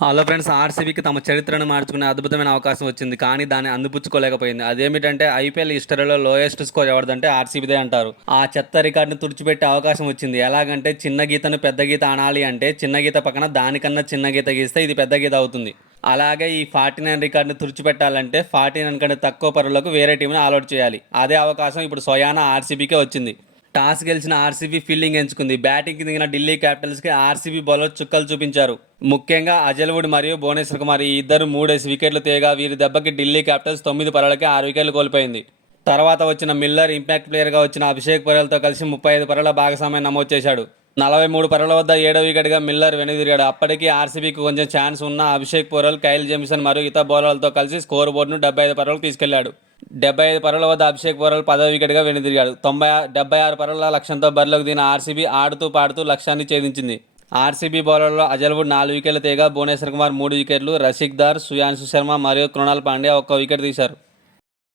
Hello friends, ఆర్సీబీకి తమ చరిత్రను మార్చుకునే అద్భుతమైన అవకాశం వచ్చింది. కానీ దాన్ని అందిపుచ్చుకోలేకపోయింది. అదేమిటంటే ఐపీఎల్ హిస్టరీలో లోయెస్ట్ స్కోర్ ఎవరిదంటే ఆర్సీబీదే అంటారు. ఆ చెత్త రికార్డును తుడిచిపెట్టే అవకాశం వచ్చింది. ఎలాగంటే చిన్న గీతను పెద్ద గీత అనాలి అంటే చిన్న గీత పక్కన దానికన్నా చిన్న గీత గీస్తే ఇది పెద్ద గీత అవుతుంది. అలాగే ఈ 49 రికార్డును తుడిచిపెట్టాలంటే 49 కంటే తక్కువ పరులకు వేరే టీంని ఆల్అౌట్ చేయాలి. అదే అవకాశం ఇప్పుడు స్వయానా ఆర్సీబీకే వచ్చింది. టాస్ గెలిచిన ఆర్సీబీ ఫీల్డింగ్ ఎంచుకుంది. బ్యాటింగ్కి దిగిన ఢిల్లీ క్యాపిటల్స్కి ఆర్సీబీ బౌలర్ చుక్కలు చూపించారు. ముఖ్యంగా అజల్వుడ్ మరియు భువనేశ్వర్ కుమార్ ఈ ఇద్దరు 3 వికెట్లు తేగా వీరి దెబ్బకి ఢిల్లీ క్యాపిటల్స్ 9 పరుగులకి 6 వికెట్లు కోల్పోయింది. తర్వాత వచ్చిన మిల్లర్ ఇంపాక్ట్ ప్లేయర్గా వచ్చిన అభిషేక్ పరేల్తో కలిసి 35 పరుగుల భాగస్వామ్యం నమోదు చేశాడు. 43 పరుగుల వద్ద 7వ వికెట్గా మిల్లర్ వెనుదిరిగాడు. అప్పటికీ ఆర్సీబీకి కొంచెం ఛాన్స్ ఉన్న అభిషేక్ పరేల్, కైల్ జేమిసన్ మరియు ఇతర బౌలర్లతో కలిసి స్కోర్ బోర్డును 75 పరుగులకు తీసుకెళ్లాడు. 75 పరుగుల వద్ద అభిషేక్ పరేల్ 10వ వికెట్గా వెనుదిరిగాడు. 76 పరుగుల లక్ష్యంతో బరిలోకి దిగిన ఆర్సీబీ ఆడుతూ పాడుతూ లక్ష్యాన్ని ఛేదించింది. ఆర్సీబీ బౌలర్లో అజల్వుడ్ 4 వికెట్లు తేగా భువనేశ్వర్ కుమార్ 3 వికెట్లు, రసిక్ దార్, సుయాన్షు శర్మ మరియు కృణాల్ పాండ్యా 1 వికెట్ తీశారు.